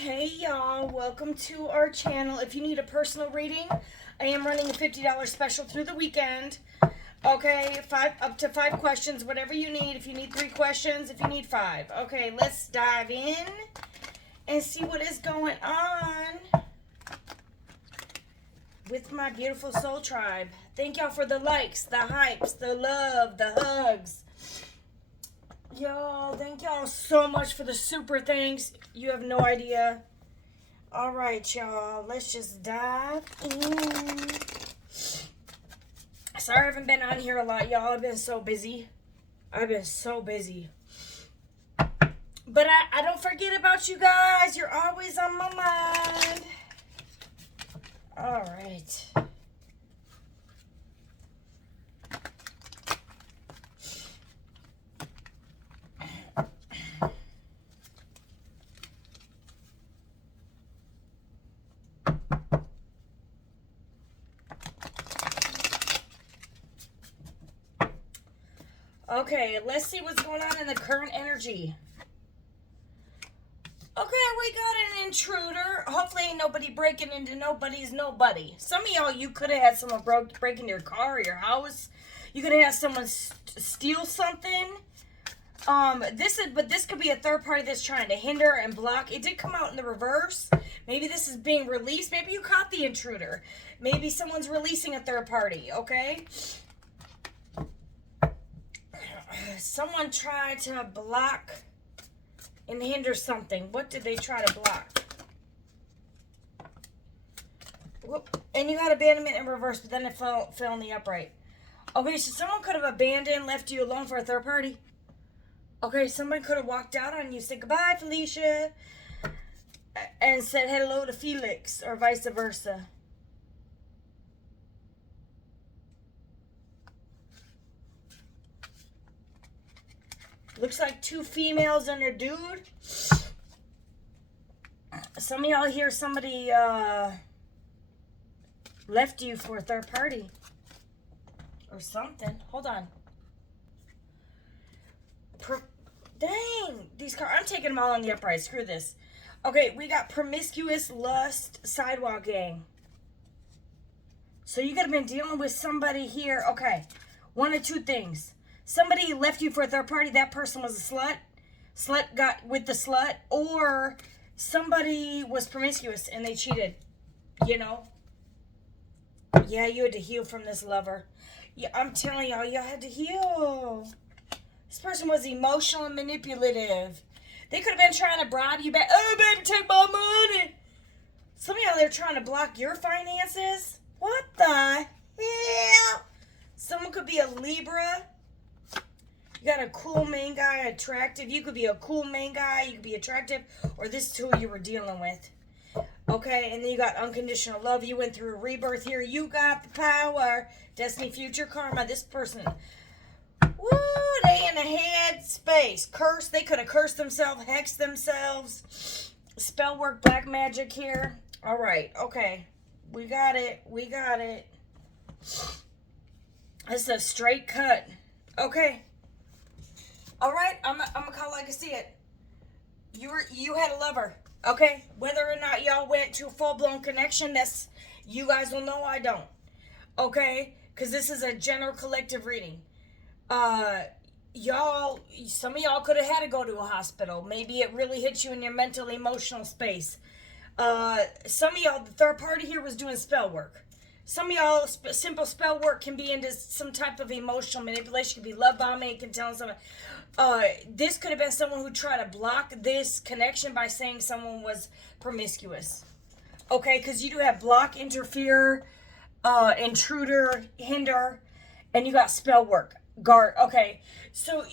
Hey y'all, welcome to our channel. If you need a personal reading, I am running a $50 special through the weekend. Okay, up to 5 questions, whatever you need. If you need 3 questions, if you need 5. Okay, let's dive in and see what is going on with my beautiful soul tribe. Thank y'all for the likes, the hypes, the love, the hugs. Y'all, thank y'all so much for the super thanks. You have no idea. All right, y'all. Let's just dive in. Sorry I haven't been on here a lot, y'all. I've been so busy. But I don't forget about you guys. You're always on my mind. All right. Okay, let's see what's going on in the current energy. Okay, we got an intruder. Hopefully ain't nobody breaking into nobody's nobody. Some of y'all, you could have had someone break into your car or your house. You could have had someone steal something. This could be a third party that's trying to hinder and block. It did come out in the reverse. Maybe this is being released. Maybe you caught the intruder. Maybe someone's releasing a third party, okay? Someone tried to block and hinder something. What did they try to block? Whoop. And you got abandonment in reverse, but then it fell in the upright. Okay, so someone could have abandoned, left you alone for a third party. Okay, someone could have walked out on you, said goodbye, Felicia, and said hello to Felix, or vice versa. Looks like 2 females and a dude. Some of y'all hear somebody left you for a third party. Or something. Hold on. Dang. These cards. I'm taking them all on the upright. Screw this. Okay, we got promiscuous lust sidewalk gang. So you could have been dealing with somebody here. Okay. One of 2 things. Somebody left you for a third party. That person was a slut. Slut got with the slut. Or somebody was promiscuous and they cheated. You know? Yeah, you had to heal from this lover. Yeah, I'm telling y'all had to heal. This person was emotional and manipulative. They could have been trying to bribe you back. Oh, baby, take my money. Some of y'all, they're trying to block your finances. What the hell? Someone could be a Libra. You got a cool main guy, attractive. You could be a cool main guy. You could be attractive. Or this is who you were dealing with. Okay, and then you got unconditional love. You went through a rebirth here. You got the power. Destiny, future, karma. This person. Woo, they in a head space. Curse. They could have cursed themselves, hexed themselves. Spell work, black magic here. All right, okay. We got it. This is a straight cut. Okay. All right, I'm gonna call it like I see it. You had a lover. Okay, whether or not y'all went to a full-blown connection, that's, you guys will know I don't. Okay, because this is a general collective reading. Y'all, some of y'all could have had to go to a hospital. Maybe it really hit you in your mental, emotional space. Some of y'all, the third party here was doing spell work. Some of y'all, simple spell work can be into some type of emotional manipulation. It could be love bombing. It can tell someone. This could have been someone who tried to block this connection by saying someone was promiscuous. Okay, because you do have block, interfere, intruder, hinder, and you got spell work, guard. Okay, so,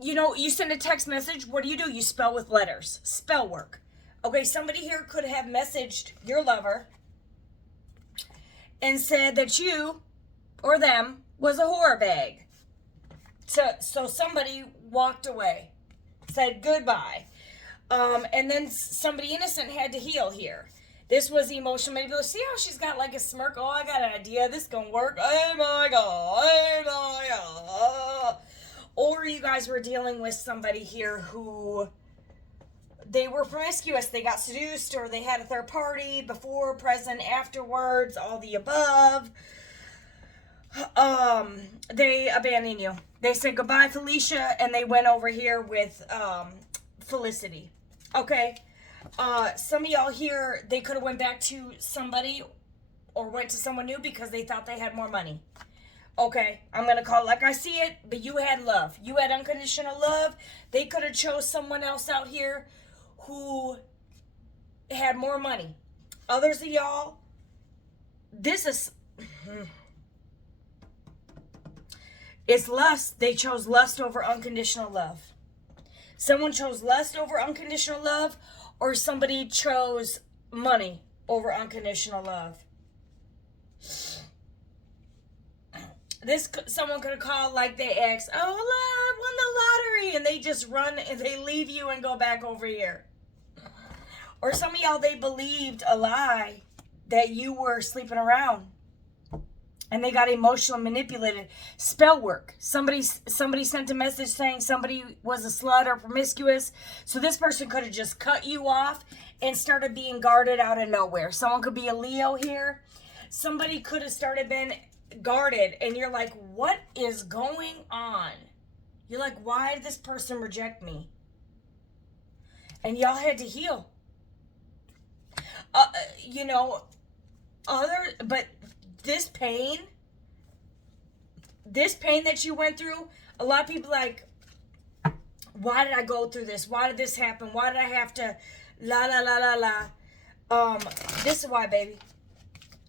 you know, you send a text message. What do? You spell with letters. Spell work. Okay, somebody here could have messaged your lover and said that you or them was a whore bag. So somebody walked away, said goodbye. And then somebody innocent had to heal here. This was emotional manipulation. See how she's got like a smirk? Oh, I got an idea. This is going to work. Oh my God. Oh my God. Or you guys were dealing with somebody here who they were promiscuous. They got seduced, or they had a third party before, present, afterwards, all the above. They abandoned you. They said goodbye, Felicia, and they went over here with Felicity. Okay. Some of y'all here, they could have went back to somebody or went to someone new because they thought they had more money. Okay, I'm going to call it like I see it, but you had love. You had unconditional love. They could have chose someone else out here who had more money. Others of y'all, this is... It's lust. They chose lust over unconditional love. Someone chose lust over unconditional love, or somebody chose money over unconditional love. Someone could have called like they asked, oh, I won the lottery, and they just run and they leave you and go back over here. Or some of y'all, they believed a lie that you were sleeping around, and they got emotionally manipulated. Spell work. Somebody sent a message saying somebody was a slut or promiscuous, so this person could have just cut you off and started being guarded out of nowhere. Someone could be a Leo here. Somebody could have started been guarded, and you're like, what is going on? You're like, why did this person reject me? And y'all had to heal. But this pain that you went through, a lot of people like, why did I go through this? Why did this happen? Why did I have to la la la la la? This is why, baby.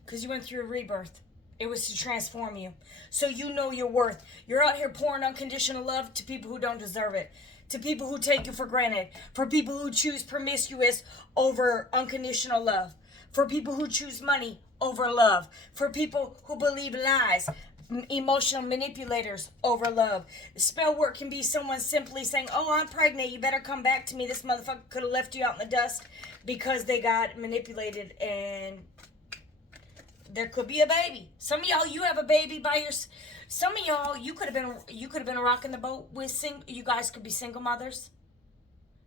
Because you went through a rebirth. It was to transform you. So you know your worth. You're out here pouring unconditional love to people who don't deserve it. To people who take you for granted. For people who choose promiscuous over unconditional love. For people who choose money over love. For people who believe lies. Emotional manipulators over love. Spell work can be someone simply saying, oh, I'm pregnant. You better come back to me. This motherfucker could have left you out in the dust because they got manipulated, and there could be a baby. Some of y'all, you have a baby by your... Some of y'all, you could have been rocking the boat with you guys could be single mothers,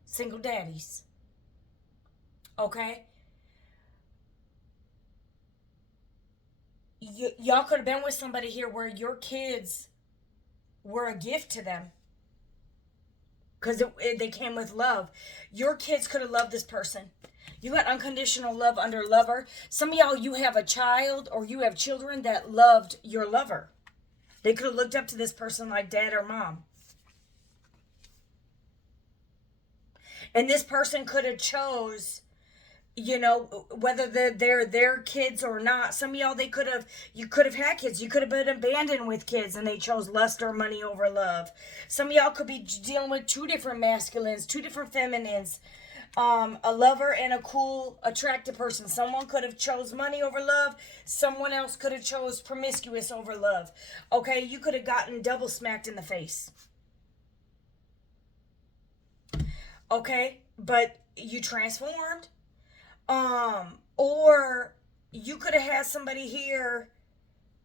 single daddies. Okay? Y'all could have been with somebody here where your kids were a gift to them. Because they came with love. Your kids could have loved this person. You got unconditional love under lover. Some of y'all, you have a child or you have children that loved your lover. They could have looked up to this person like dad or mom. And this person could have chose, whether they're their kids or not. Some of y'all, you could have had kids. You could have been abandoned with kids and they chose lust or money over love. Some of y'all could be dealing with two different masculines, two different feminines. A lover and a cool, attractive person. Someone could have chose money over love. Someone else could have chose promiscuous over love. Okay, you could have gotten double smacked in the face. Okay, but you transformed. Or you could have had somebody here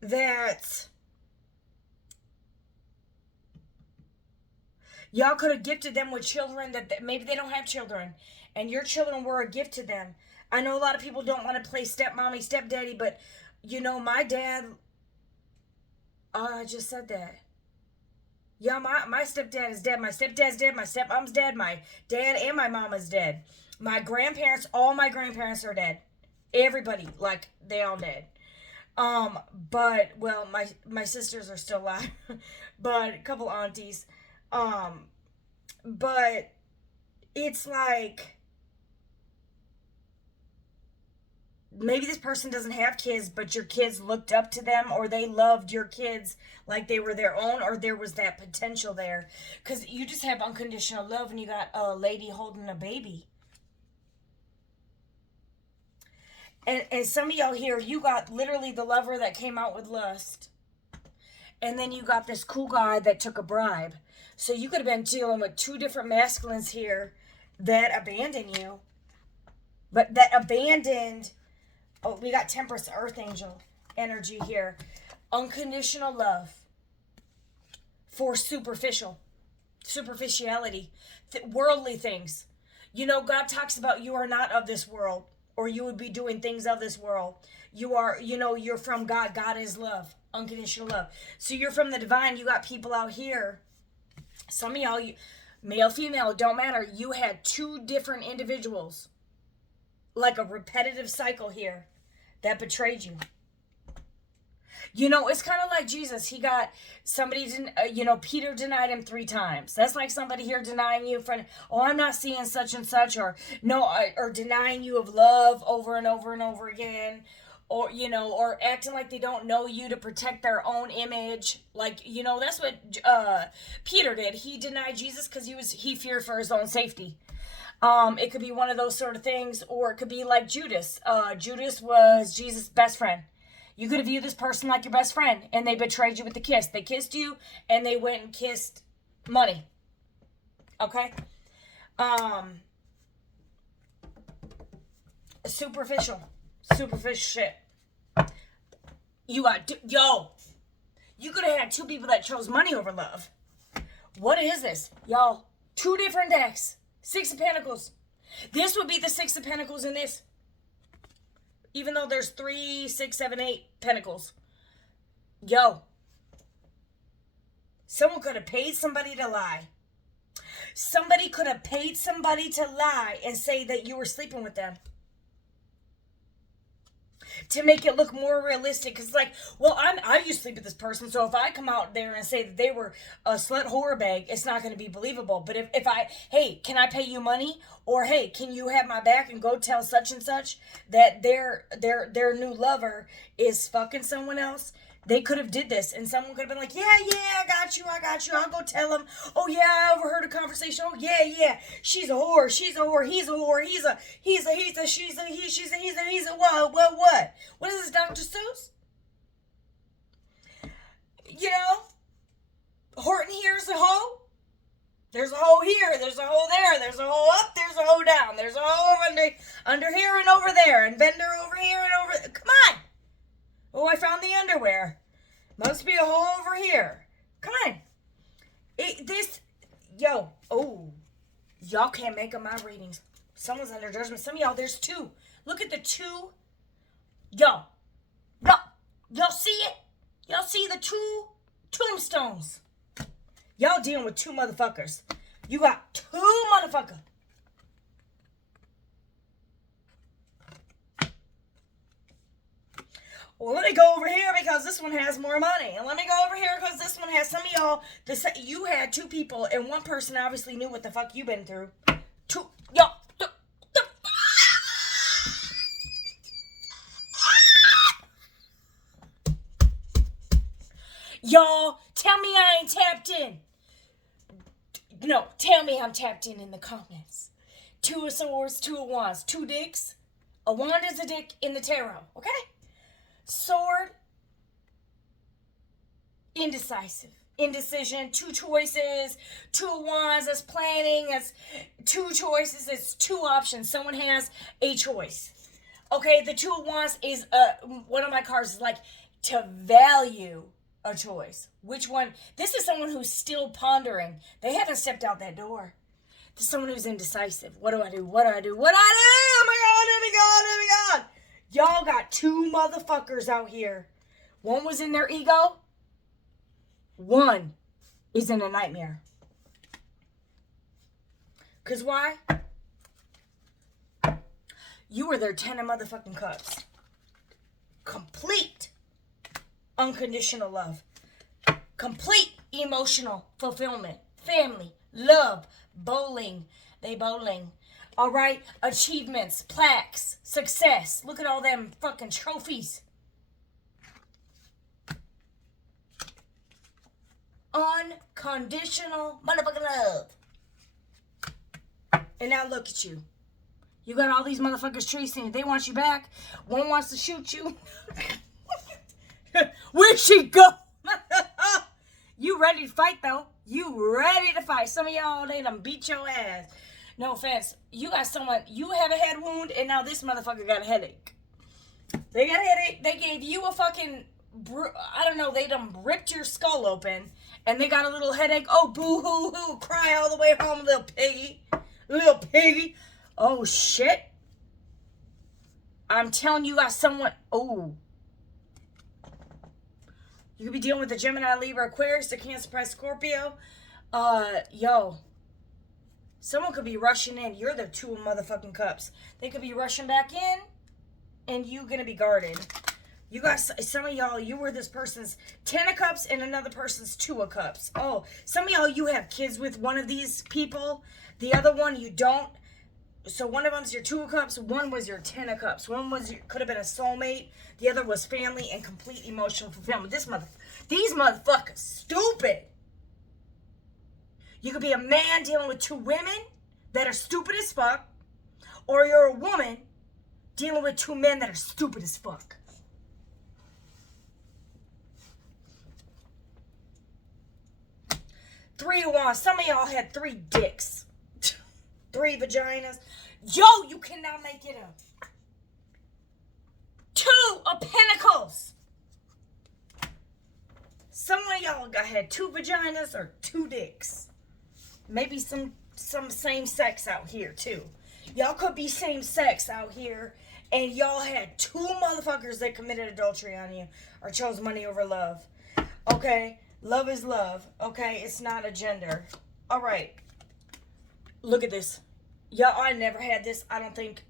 that y'all could have gifted them with children that maybe they don't have children. And your children were a gift to them. I know a lot of people don't want to play stepmommy, stepdaddy, but my dad, I just said that. Yeah, my stepdad is dead. My stepdad's dead. My stepmom's dead. My dad and my mama's dead. My grandparents, all my grandparents are dead. Everybody, they all dead. But, my sisters are still alive. But a couple aunties. But it's like, maybe this person doesn't have kids, but your kids looked up to them, or they loved your kids like they were their own, or there was that potential there. Because you just have unconditional love and you got a lady holding a baby. And some of y'all here, you got literally the lover that came out with lust. And then you got this cool guy that took a bribe. So you could have been dealing with two different masculines here that abandoned you. But that abandoned... Oh, we got Temperance, Earth Angel energy here. Unconditional love for superficiality. Worldly things. God talks about you are not of this world, or you would be doing things of this world. You are, you're from God. God is love, unconditional love. So you're from the divine. You got people out here. Some of y'all, male, female, don't matter. You had two different individuals, like a repetitive cycle here, that betrayed you. It's kind of like Jesus. He got somebody, Peter denied him 3 times. That's like somebody here denying you from, I'm not seeing such and such, or no, or denying you of love over and over and over again, or, or acting like they don't know you to protect their own image. Like, that's what Peter did. He denied Jesus because he feared for his own safety. It could be one of those sort of things, or it could be like Judas. Judas was Jesus' best friend. You could have viewed this person like your best friend, and they betrayed you with the kiss. They kissed you, and they went and kissed money. Okay? Superficial shit. You could have had 2 people that chose money over love. What is this? Y'all, 2 different decks. 6 of Pentacles. This would be the 6 of Pentacles in this. Even though there's 3, 6, 7, 8 Pentacles. Someone could have paid somebody to lie. Somebody could have paid somebody to lie and say that you were sleeping with them, to make it look more realistic. Because I used to sleep with this person, so if I come out there and say that they were a slut whore bag, it's not going to be believable. But if hey, can I pay you money? Or hey, can you have my back and go tell such and such that their new lover is fucking someone else? They could have did this, and someone could have been like, yeah, I got you, I'll go tell him. Oh yeah, I overheard a conversation. Oh yeah, she's a whore, he's a whore, he's a what? What is this, Dr. Seuss? Horton here's a hoe. There's a hoe here, there's a hoe there, there's a hoe up, there's a hoe down, there's a hoe under here and over there, and Bender over here and over there. Come on! Oh, I found the underwear. Must be a hole over here. Come on. Y'all can't make up my readings. Someone's under judgment. Some of y'all, there's 2. Look at the 2. Y'all see it? Y'all see the 2 tombstones? Y'all dealing with 2 motherfuckers. You got 2 motherfuckers. Well, let me go over here because this one has more money. And let me go over here because this one has, some of y'all, you had 2 people, and one person obviously knew what the fuck you been through. 2, y'all. Y'all, tell me I ain't tapped in. No, tell me I'm tapped in the comments. 2 of swords, 2 of wands, 2 dicks. A wand is a dick in the tarot, okay? Sword, indecision, 2 choices, 2 of wands, that's planning, that's 2 choices, it's 2 options. Someone has a choice. Okay, the 2 of wands is, one of my cards is like, to value a choice. Which one? This is someone who's still pondering. They haven't stepped out that door. This is someone who's indecisive. What do I do? Oh my God. Y'all got 2 motherfuckers out here. One was in their ego. One is in a nightmare. Because why? You were their 10 of motherfucking cups. Complete unconditional love. Complete emotional fulfillment. Family. Love. Bowling. They bowling. All right, achievements, plaques, success. Look at all them fucking trophies. Unconditional motherfucking love. And now look at you. You got all these motherfuckers chasing you. They want you back. One wants to shoot you. Where'd she go? You ready to fight, though? You ready to fight. Some of y'all, they done beat your ass. No offense. You got someone, you have a head wound, and now this motherfucker got a headache. They got a headache. They gave you a fucking, I don't know, they done ripped your skull open, and they got a little headache. Oh, boo-hoo-hoo, cry all the way home, little piggy. Little piggy. Oh, shit. I'm telling you, got someone. Oh. You could be dealing with the Gemini, Libra, Aquarius, the Cancer, Pisces, Scorpio. Yo. Someone could be rushing in. You're the 2 of motherfucking cups. They could be rushing back in, and you gonna be guarded. You guys, some of y'all, you were this person's 10 of cups and another person's 2 of cups. Oh, some of y'all, you have kids with one of these people. The other one, you don't. So one of them's your 2 of cups. One was your 10 of cups. One was could have been a soulmate. The other was family and complete emotional fulfillment. These motherfuckers stupid. You could be a man dealing with 2 women that are stupid as fuck, or you're a woman dealing with 2 men that are stupid as fuck. Three of Wands. Some of y'all had 3 dicks. 3 vaginas. Yo, you cannot make it up. 2 of Pentacles. Some of y'all had 2 vaginas or 2 dicks. Maybe some same sex out here too. Y'all could be same sex out here, and y'all had 2 motherfuckers that committed adultery on you or chose money over love. Okay? Love is love. Okay? It's not a gender. All right. Look at this. Y'all, I never had this, I don't think,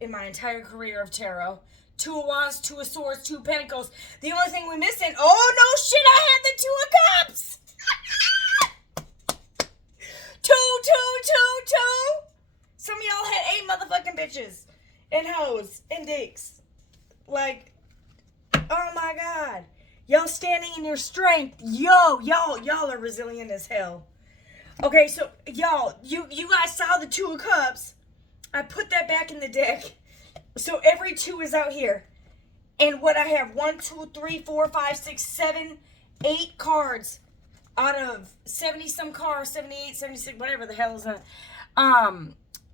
in my entire career of tarot. 2 of Wands, 2 of Swords, 2 of Pentacles. The only thing we're missing, oh no shit, I had the 2 of Cups. 2. Some of y'all had 8 motherfucking bitches and hoes and dicks. Like, oh my God. Y'all standing in your strength. Y'all are resilient as hell. Okay, so y'all, you guys saw the 2 of Cups. I put that back in the deck. So every 2 is out here. And what I have, 1, 2, 3, 4, 5, 6, 7, 8 cards out of 70 some cards, 78, 76, whatever the hell is that.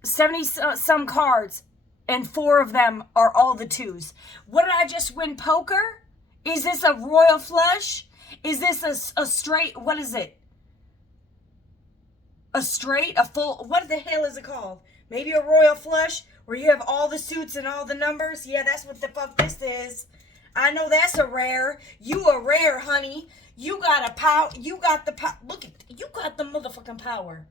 70 some cards, and 4 of them are all the 2s. What did I just win? Poker? Is this a royal flush? Is this a straight, what is it? A straight, a full, what the hell is it called? Maybe a royal flush where you have all the suits and all the numbers? Yeah, that's what the fuck this is. I know that's a rare. You a rare, honey. You got a power. You got the power. Look at, you got the motherfucking power.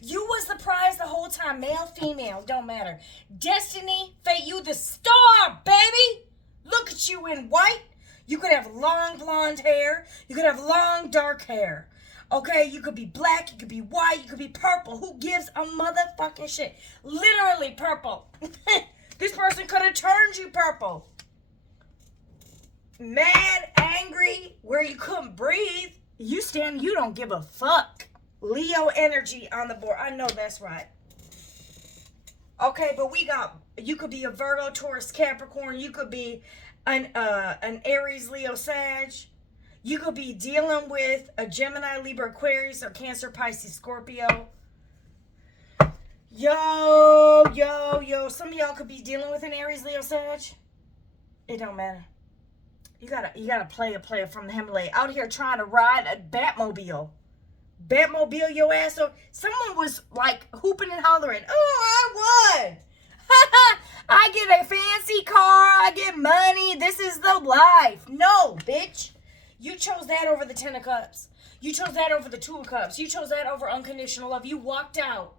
You was the prize the whole time. Male, female, don't matter. Destiny, fate, you the star, baby. Look at you in white. You could have long blonde hair. You could have long dark hair. Okay, you could be black, you could be white, you could be purple. Who gives a motherfucking shit? Literally purple. This person could have turned you purple. Mad, angry, where you couldn't breathe. You don't give a fuck. Leo energy on the board. I know that's right. Okay, but you could be a Virgo, Taurus, Capricorn. You could be an Aries, Leo, Sag. You could be dealing with a Gemini, Libra, Aquarius, or Cancer, Pisces, Scorpio. Yo. Some of y'all could be dealing with an Aries, Leo, Sag. It don't matter. You gotta play a player from the Himalaya. Out here trying to ride a Batmobile. Batmobile your ass up. Someone was like hooping and hollering. Oh, I won. I get a fancy car. I get money. This is the life. No, bitch. You chose that over the 10 of Cups. You chose that over the 2 of Cups. You chose that over unconditional love. You walked out.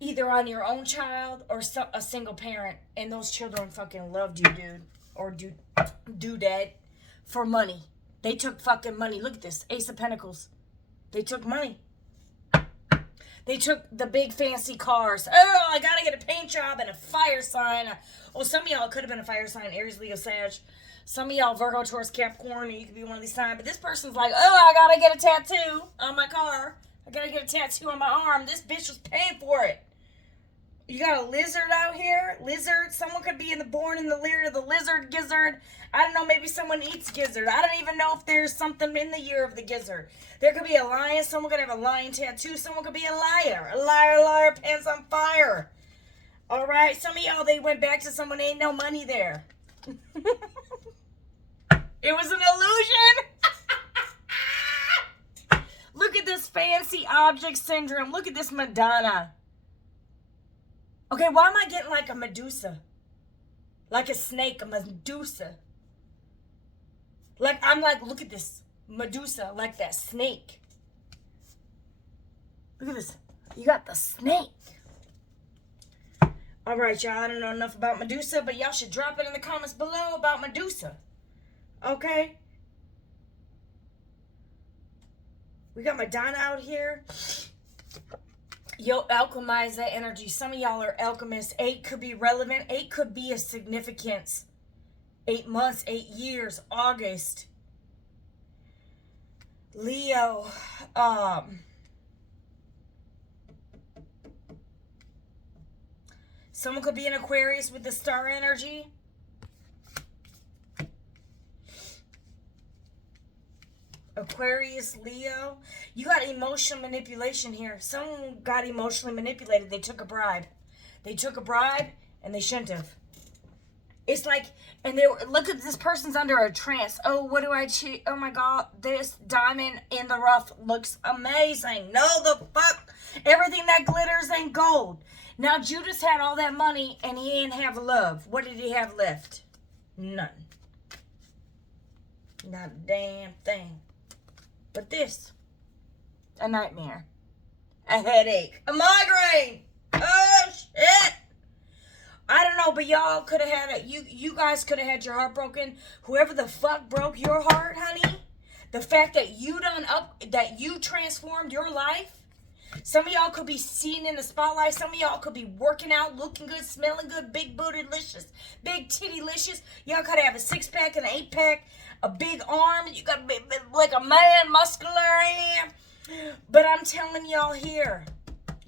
Either on your own child or a single parent. And those children fucking loved you, dude. Or do that for money. They took fucking money. Look at this. Ace of Pentacles. They took money. They took the big fancy cars. Oh, I gotta get a paint job and a fire sign. Oh, some of y'all could have been a fire sign, Aries, Leo, Sag. Some of y'all Virgo, Taurus, Capricorn, and you could be one of these signs. But this person's like, oh, I gotta get a tattoo on my car. I gotta get a tattoo on my arm. This bitch was paying for it. You got a lizard out here. Lizard. Someone could be born in the year of the lizard, gizzard. I don't know. Maybe someone eats gizzard. I don't even know if there's something in the year of the gizzard. There could be a lion. Someone could have a lion tattoo. Someone could be a liar. A liar, pants on fire. All right. Some of y'all, they went back to someone, ain't no money there. It was an illusion. Look at this fancy object syndrome. Look at this Madonna. Okay, why am I getting like a Medusa? Like a snake, a Medusa. Like, I'm like, look at this Medusa, like that snake. Look at this. You got the snake. All right, y'all. I don't know enough about Medusa, but y'all should drop it in the comments below about Medusa. Okay? We got Madonna out here. Yo, alchemize that energy. Some of y'all are alchemists. 8 could be relevant. 8 could be a significance. 8 months, 8 years, August. Leo, someone could be an Aquarius with the star energy. Aquarius, Leo. You got emotional manipulation here. Someone got emotionally manipulated. They took a bribe. They took a bribe and they shouldn't have. It's like, and they were, look at this person's under a trance. Oh, what do I choose? Oh my God, this diamond in the rough looks amazing. No, the fuck. Everything that glitters ain't gold. Now, Judas had all that money and he didn't have love. What did he have left? None. Not a damn thing. But this, a nightmare, a headache, a migraine. Oh, shit. I don't know, but y'all could have had it. You guys could have had your heart broken. Whoever the fuck broke your heart, honey, the fact that you transformed your life. Some of y'all could be seen in the spotlight. Some of y'all could be working out, looking good, smelling good, big bootylicious, big titty-licious. Y'all could have a 6-pack and an 8-pack, a big arm. You got like a man, muscular I am. But I'm telling y'all here,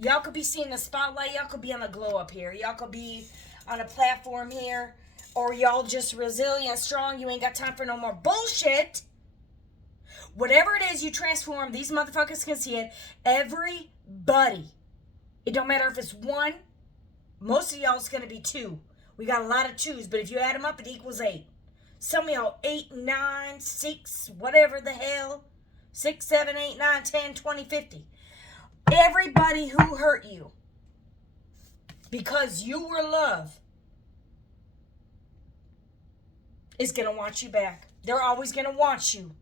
y'all could be seen in the spotlight. Y'all could be on a glow up here. Y'all could be on a platform here. Or y'all just resilient, strong. You ain't got time for no more bullshit. Whatever it is you transform, these motherfuckers can see it. Everybody. It don't matter if it's 1. Most of y'all is going to be 2. We got a lot of 2s, but if you add them up, it equals 8. Some of y'all 8, 9, 6, whatever the hell. 6, 7, 8, 9, 10, 20, 50. Everybody who hurt you because you were love is going to want you back. They're always going to want you.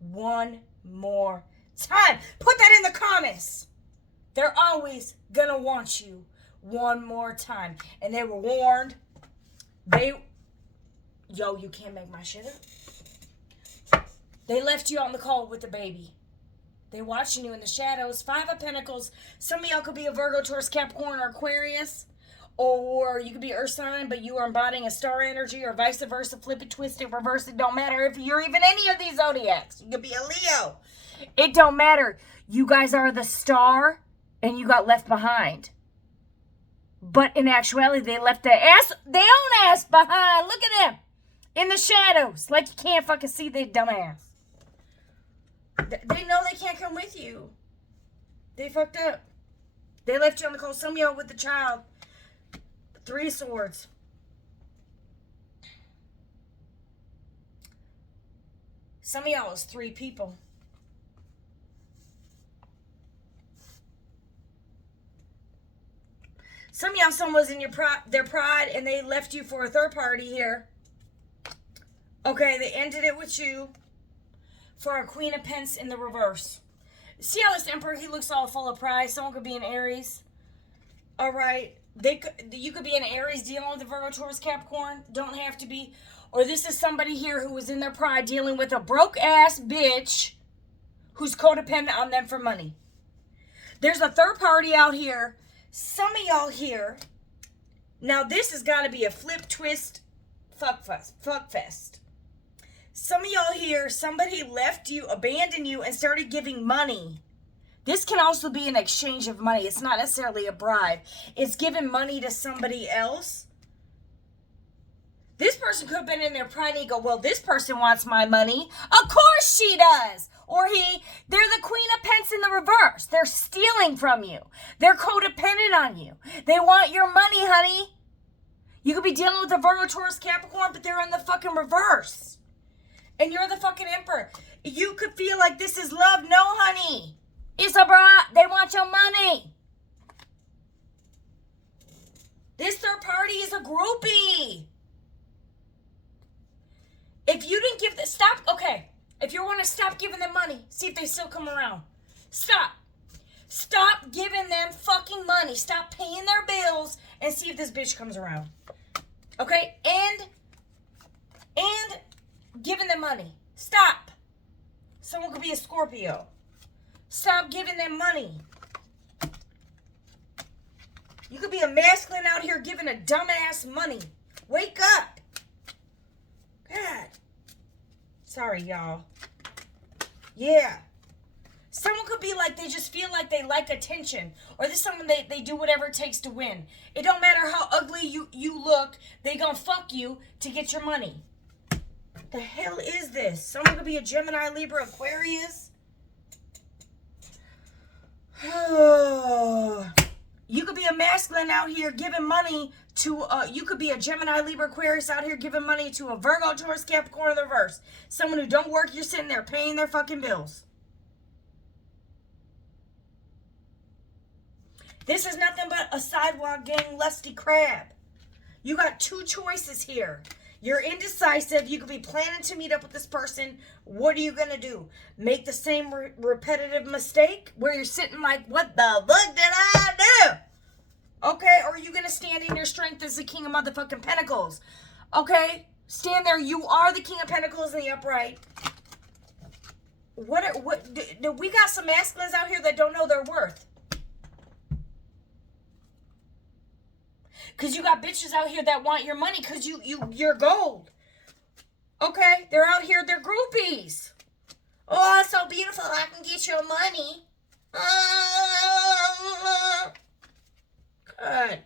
One more time. Put that in the comments. They're always going to want you one more time. And they were warned. Yo, you can't make my shit up. They left you on the call with the baby. They watching you in the shadows. 5 of Pentacles. Some of y'all could be a Virgo, Taurus, Capricorn, or Aquarius. Or you could be Earth sign, but you are embodying a star energy, or vice versa. Flip it, twist it, reverse it. Don't matter if you're even any of these zodiacs. You could be a Leo. It don't matter. You guys are the star, and you got left behind. But in actuality, they left their own ass behind. Look at them. In the shadows. Like you can't fucking see their dumbass. They know they can't come with you. They fucked up. They left you on the cold. Some of y'all with the child. 3 swords. Some of y'all is 3 people. Some of y'all, someone was in their pride and they left you for a third party here. Okay, they ended it with you for a Queen of Pentacles in the reverse. See how this Emperor, he looks all full of pride. Someone could be an Aries. All right. You could be an Aries dealing with a Virgo, Taurus, Capricorn. Don't have to be. Or this is somebody here who was in their pride dealing with a broke-ass bitch who's codependent on them for money. There's a third party out here. Some of y'all here. Now, this has got to be a flip, twist, fuck fest. Some of y'all here, somebody left you, abandoned you, and started giving money. This can also be an exchange of money. It's not necessarily a bribe. It's giving money to somebody else. This person could have been in their pride and go, well, this person wants my money. Of course she does. Or he. They're the Queen of Pentacles in the reverse. They're stealing from you. They're codependent on you. They want your money, honey. You could be dealing with a Virgo, Taurus, Capricorn, but they're in the fucking reverse. And you're the fucking Emperor. You could feel like this is love. No, honey. It's a bra. They want your money. This third party is a groupie. If you didn't give the stop, okay. If you want to stop giving them money, see if they still come around. Stop. Stop giving them fucking money. Stop paying their bills and see if this bitch comes around. Okay? And giving them money. Stop. Someone could be a Scorpio. Stop giving them money. You could be a masculine out here giving a dumbass money. Wake up. God. Sorry, y'all. Yeah. Someone could be like, they just feel like they like attention. Or this is someone they do whatever it takes to win. It don't matter how ugly you look. They gonna fuck you to get your money. The hell is this? Someone could be a Gemini, Libra, Aquarius. You could be a masculine out here giving money to, you could be a Gemini, Libra, Aquarius out here giving money to a Virgo, Taurus, Capricorn, the reverse. Someone who don't work, you're sitting there paying their fucking bills. This is nothing but a sidewalk gang lusty crab. You got two choices here. You're indecisive. You could be planning to meet up with this person. What are you going to do? Make the same repetitive mistake where you're sitting like, what the fuck did I do? Okay, or are you going to stand in your strength as the king of motherfucking pentacles? Okay, stand there. You are the king of pentacles in the upright. We got some masculines out here that don't know their worth. Because you got bitches out here that want your money because you're gold. Okay? They're out here, they're groupies. Oh, it's so beautiful, I can get your money. Good.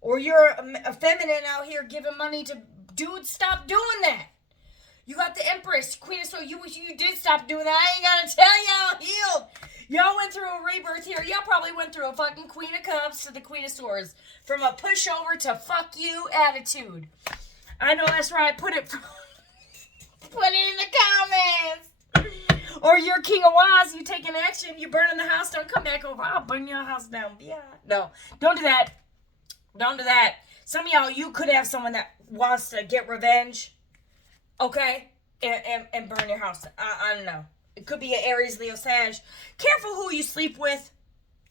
Or you're a feminine out here giving money to dudes. Stop doing that. You got the Empress, Queen of Swords. You did stop doing that. I ain't gotta tell y'all, healed. Y'all went through a rebirth here. Y'all probably went through a fucking Queen of Cups to the Queen of Swords. From a pushover to fuck you attitude. I know that's right. Put it in the comments. Or you're King of Wands. You taking action. You burning the house. Don't come back over. I'll burn your house down. Yeah. No. Don't do that. Don't do that. Some of y'all, you could have someone that wants to get revenge. Okay? And burn your house. I don't know. It could be an Aries, Leo, Sag. Careful who you sleep with.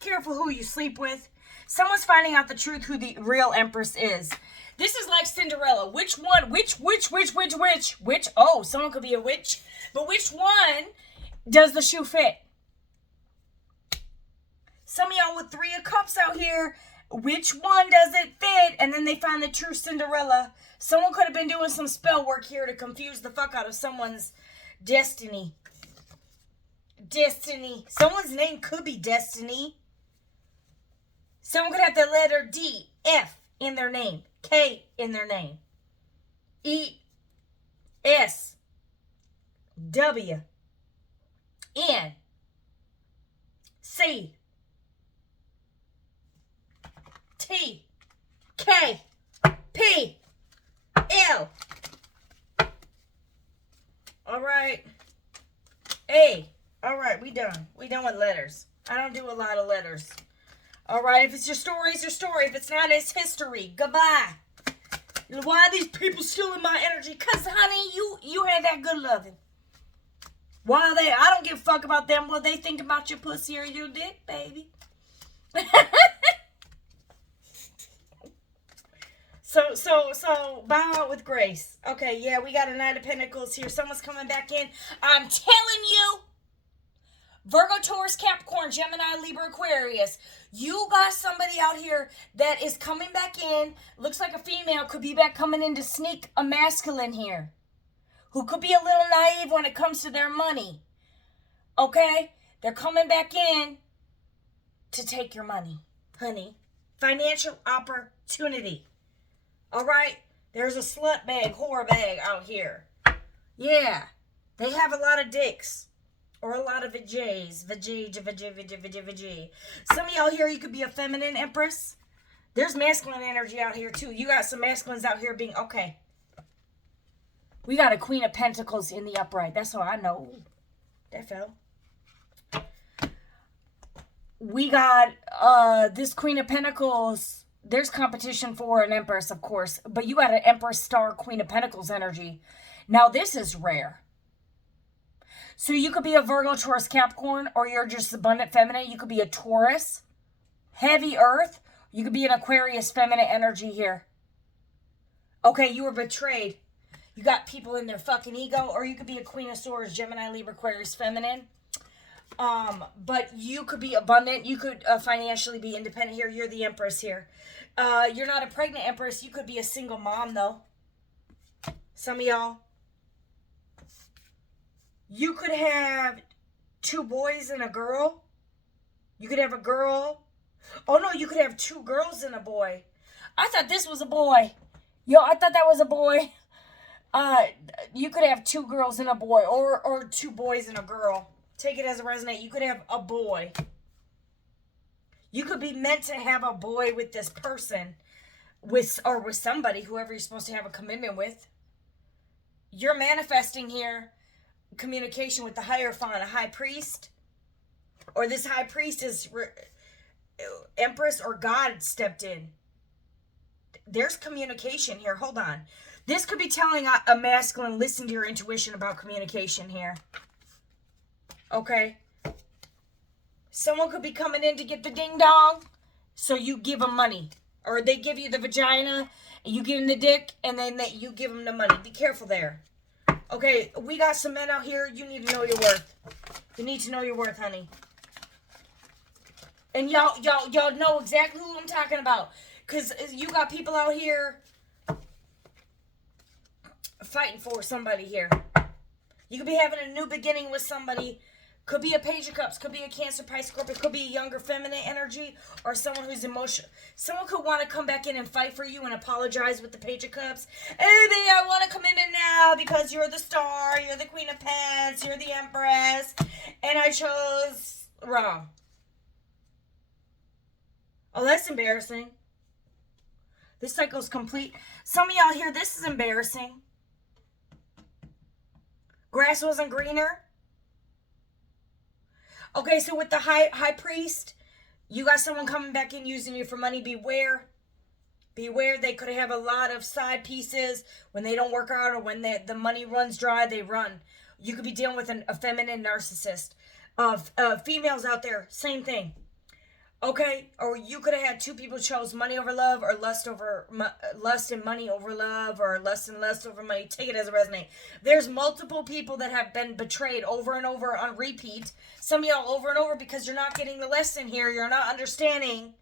Careful who you sleep with. Someone's finding out the truth who the real Empress is. This is like Cinderella. Which one? Which? Oh, someone could be a witch. But which one does the shoe fit? Some of y'all with 3 of Cups out here. Which one does it fit? And then they find the true Cinderella. Someone could have been doing some spell work here to confuse the fuck out of someone's destiny. Destiny. Someone's name could be Destiny. Someone could have the letter D, F in their name, K in their name, E, S, W, N, C, T, K, P, L. All right. A. All right, we done. We done with letters. I don't do a lot of letters. All right, if it's your story, it's your story. If it's not, it's history. Goodbye. Why are these people stealing my energy? Because, honey, you had that good loving. Why are they? I don't give a fuck about them. What they think about your pussy or your dick, baby. So, bow out with grace. Okay, yeah, we got a Knight of Pentacles here. Someone's coming back in. I'm telling you. Virgo, Taurus, Capricorn, Gemini, Libra, Aquarius. You got somebody out here that is coming back in. Looks like a female could be back coming in to sneak a masculine here. Who could be a little naive when it comes to their money. Okay? They're coming back in to take your money, honey. Financial opportunity. Alright? There's a slut bag, whore bag out here. Yeah. They have a lot of dicks. Or a lot of vajays. Vajay. Some of y'all here, you could be a feminine Empress. There's masculine energy out here, too. You got some masculines out here being, okay. We got a Queen of Pentacles in the upright. That's all I know. Ooh, that fell. We got this Queen of Pentacles. There's competition for an Empress, of course. But you got an Empress Star Queen of Pentacles energy. Now, this is rare. So you could be a Virgo, Taurus, Capricorn, or you're just abundant feminine. You could be a Taurus, heavy earth. You could be an Aquarius feminine energy here. Okay, you were betrayed. You got people in their fucking ego, or you could be a Queen of Swords, Gemini, Libra, Aquarius feminine. But you could be abundant. You could financially be independent here. You're the Empress here. You're not a pregnant Empress. You could be a single mom, though. Some of y'all. You could have 2 boys and a girl. You could have a girl. Oh, no, you could have 2 girls and a boy. I thought this was a boy. Yo, I thought that was a boy. You could have 2 girls and a boy, or 2 boys and a girl. Take it as a resonate. You could have a boy. You could be meant to have a boy with this person, with somebody, whoever you're supposed to have a commitment with. You're manifesting here communication with the Hierophant, a high priest, or this high priest is Empress or God stepped in. There's communication here. Hold on. This could be telling a masculine, listen to your intuition about communication here. Okay? Someone could be coming in to get the ding dong, so you give them money. Or they give you the vagina, and you give them the dick, and then you give them the money. Be careful there. Okay, we got some men out here. You need to know your worth. You need to know your worth, honey. And y'all know exactly who I'm talking about. Because you got people out here fighting for somebody here. You could be having a new beginning with somebody. Could be a Page of Cups. Could be a Cancer, Pisces, Scorpio. Could be a younger feminine energy. Or someone who's emotional. Someone could want to come back in and fight for you and apologize with the Page of Cups. Hey, baby, I want to come in now because you're the star. You're the Queen of Pentacles. You're the Empress. And I chose wrong. Oh, that's embarrassing. This cycle's complete. Some of y'all here, this is embarrassing. Grass wasn't greener. Okay, so with the high priest, you got someone coming back in using you for money. Beware. Beware, they could have a lot of side pieces. When they don't work out or when the money runs dry, they run. You could be dealing with a feminine narcissist. Females out there, same thing. Okay, or you could have had 2 people chose money over love, or lust and money over love, or lust and lust over money. Take it as a resonate. There's multiple people that have been betrayed over and over on repeat. Some of y'all over and over because you're not getting the lesson here. You're not understanding.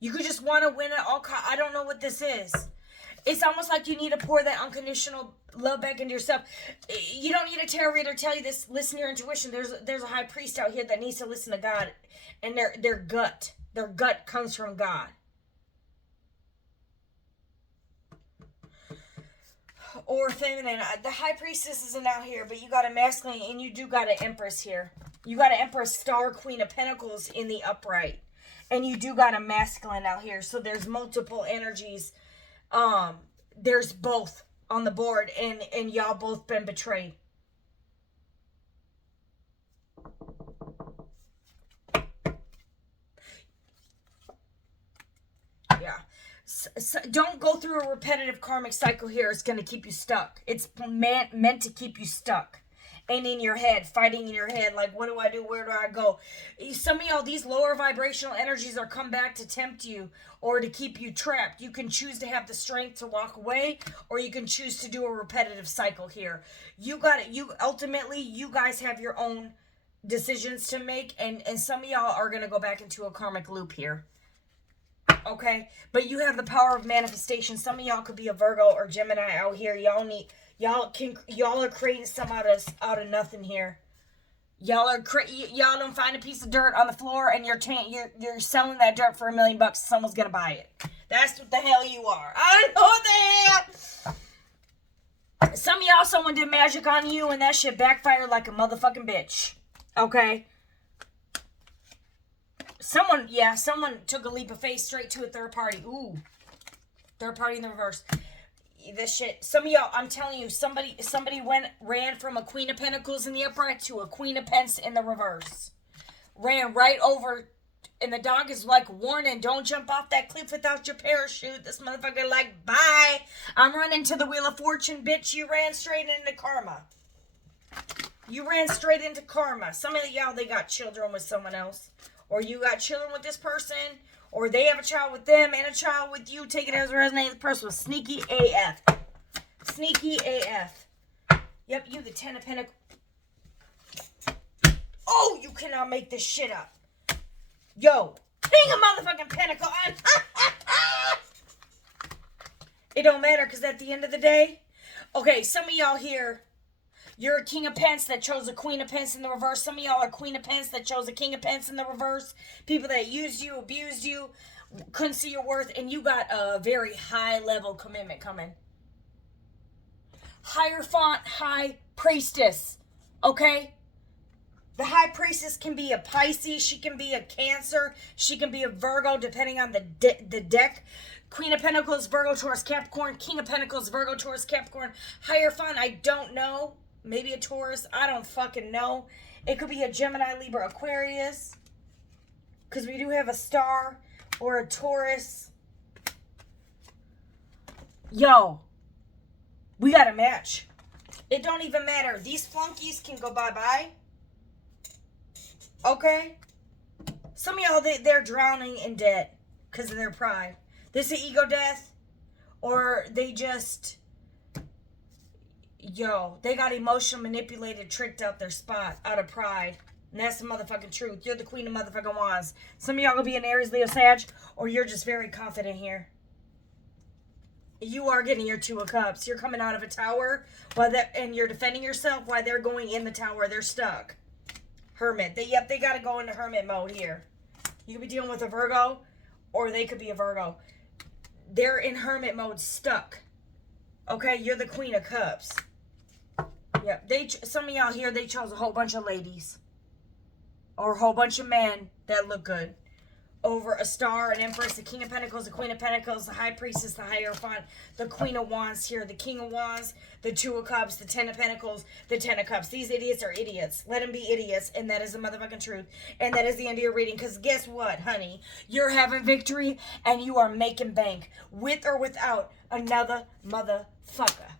You could just want to win at all costs. I don't know what this is. It's almost like you need to pour that unconditional love back into yourself. You don't need a tarot reader to tell you this. Listen to your intuition. There's a high priest out here that needs to listen to God. And their gut comes from God. Or feminine. The high priestess isn't out here, but you got a masculine and you do got an Empress here. You got an Empress Star Queen of Pentacles in the upright. And you do got a masculine out here. So there's multiple energies. There's both on the board, and y'all both been betrayed. Yeah. So don't go through a repetitive karmic cycle here. It's going to keep you stuck. It's meant to keep you stuck. And in your head, fighting in your head, like, what do I do? Where do I go? Some of y'all, these lower vibrational energies are come back to tempt you or to keep you trapped. You can choose to have the strength to walk away, or you can choose to do a repetitive cycle here. You got it. Ultimately, you guys have your own decisions to make, and some of y'all are going to go back into a karmic loop here. Okay? But you have the power of manifestation. Some of y'all could be a Virgo or Gemini out here. Y'all are creating some out of nothing here. Y'all don't find a piece of dirt on the floor and you're selling that dirt for $1 million. Someone's gonna buy it. That's what the hell you are. I don't know what the hell. Some of y'all, someone did magic on you and that shit backfired like a motherfucking bitch. Okay. Someone took a leap of faith straight to a third party. Ooh. Third party in the reverse. This shit. Some of y'all, I'm telling you, somebody ran from a Queen of Pentacles in the upright to a Queen of Pence in the reverse. Ran right over, and the dog is like, warning, don't jump off that cliff without your parachute. This motherfucker like, bye. I'm running to the Wheel of Fortune, bitch. You ran straight into karma. You ran straight into karma. Some of y'all, they got children with someone else. Or you got children with this person. Or they have a child with them and a child with you. Take it as a resonating. This person was sneaky AF. Sneaky AF. Yep, you the 10 of Pentacles. Oh, you cannot make this shit up. Yo, King of motherfucking Pentacles. It don't matter because at the end of the day, okay, some of y'all here, you're a King of Pence that chose a Queen of Pence in the reverse. Some of y'all are Queen of Pence that chose a King of Pence in the reverse. People that used you, abused you, couldn't see your worth, and you got a very high level commitment coming. Hierophant, High Priestess, okay? The High Priestess can be a Pisces, she can be a Cancer, she can be a Virgo, depending on the deck. Queen of Pentacles, Virgo, Taurus, Capricorn. King of Pentacles, Virgo, Taurus, Capricorn. Hierophant, I don't know. Maybe a Taurus. I don't fucking know. It could be a Gemini, Libra, Aquarius. Because we do have a star or a Taurus. Yo. We got a match. It don't even matter. These flunkies can go bye-bye. Okay? Some of y'all, they're drowning in debt because of their pride. This is ego death. Or they just... Yo, they got emotional manipulated, tricked out their spot out of pride. And that's the motherfucking truth. You're the Queen of motherfucking Wands. Some of y'all gonna be an Aries, Leo, Sag, or you're just very confident here. You are getting your Two of Cups. You're coming out of a tower and you're defending yourself while they're going in the tower. They're stuck. Hermit. They gotta go into hermit mode here. You could be dealing with a Virgo, or they could be a Virgo. They're in hermit mode, stuck. Okay, you're the Queen of Cups. Yep, some of y'all here, they chose a whole bunch of ladies. Or a whole bunch of men that look good. Over a star, an empress, the King of Pentacles, the Queen of Pentacles, the High Priestess, the Hierophant, the Queen of Wands here, the King of Wands, the Two of Cups, the 10 of Pentacles, the 10 of Cups. These idiots are idiots. Let them be idiots, and that is the motherfucking truth. And that is the end of your reading, because guess what, honey? You're having victory, and you are making bank, with or without another motherfucker.